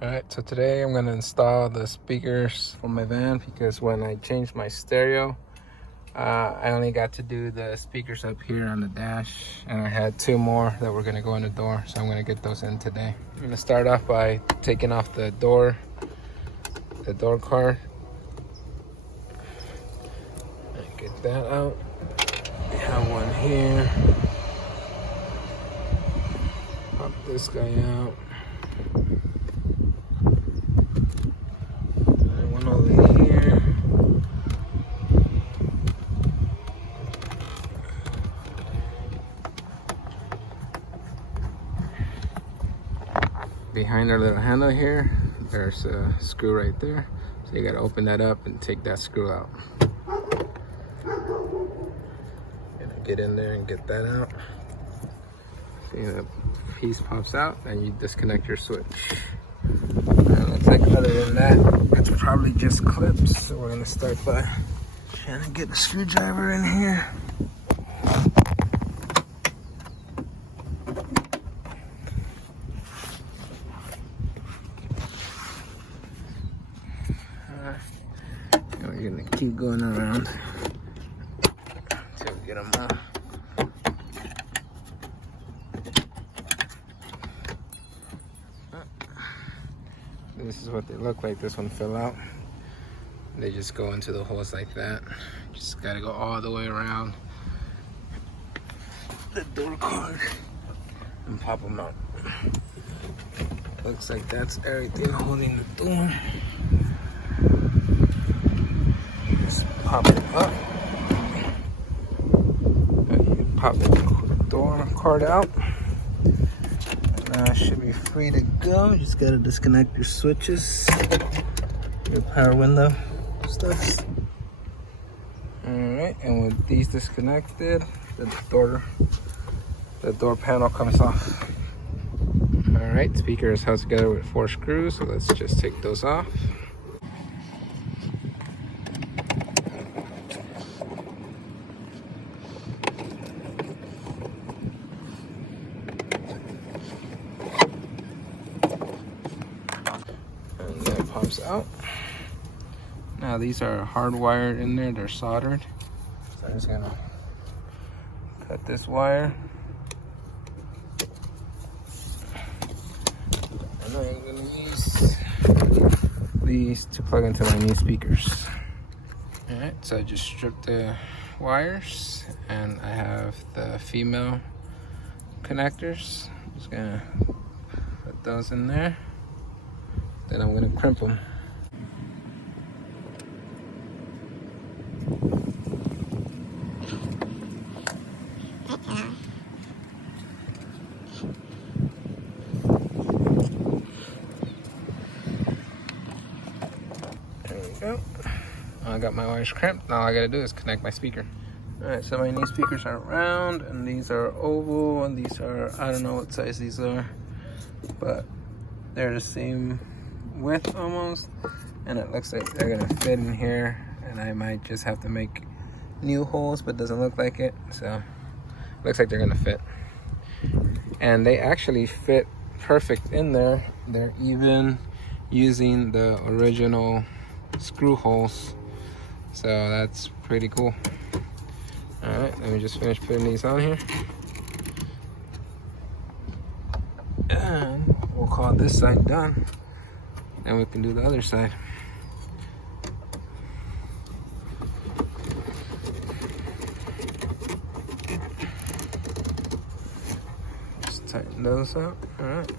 Alright, so today I'm going to install the speakers on my van because when I changed my stereo, I only got to do the speakers up here on the dash, and I had two more that were going to go in the door, so I'm going to get those in today. I'm going to start off by taking off the door card. Get that out. I have one here. Pop this guy out. One over here. Behind our little handle here, there's a screw right there. So you gotta open that up and take that screw out. Get in there and get that out. See, the piece pops out and you disconnect your switch. And looks like other than that, it's probably just clips. So we're gonna start by trying to get the screwdriver in here. And we're gonna keep going around until we get them off. This is what they look like. This one fell out. They just go into the holes like that. Just gotta go all the way around the door card and pop them out. Looks like that's everything holding the door. Just pop it up. Pop the door card out. Now it should be free to go. You just gotta disconnect your switches, your power window stuff. Alright, and with these disconnected, the door panel comes off. Alright, speaker is held together with 4 screws, so let's just take those off. Pops out. Now these are hardwired in there, they're soldered. So I'm just gonna cut this wire. And I'm gonna use these to plug into my new speakers. Alright, so I just stripped the wires and I have the female connectors. Just gonna put those in there. Then I'm gonna crimp them. There we go. I got my wires crimped. Now all I gotta do is connect my speaker. Alright, so my new speakers are round and these are oval and these are, I don't know what size these are, but they're the same width almost, and it looks like they're gonna fit in here, and I might just have to make new holes, but doesn't look like it, so looks like they're gonna fit. And they actually fit perfect in there. They're even using the original screw holes, so that's pretty cool. All right, let me just finish putting these on here, and we'll call this side done. And we can do the other side. Just tighten those up. All right.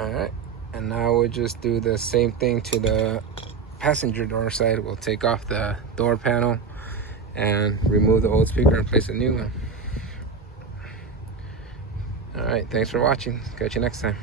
All right. And now we'll just do the same thing to the passenger door side. We'll take off the door panel and remove the old speaker and place a new one. All right, thanks for watching. Catch you next time.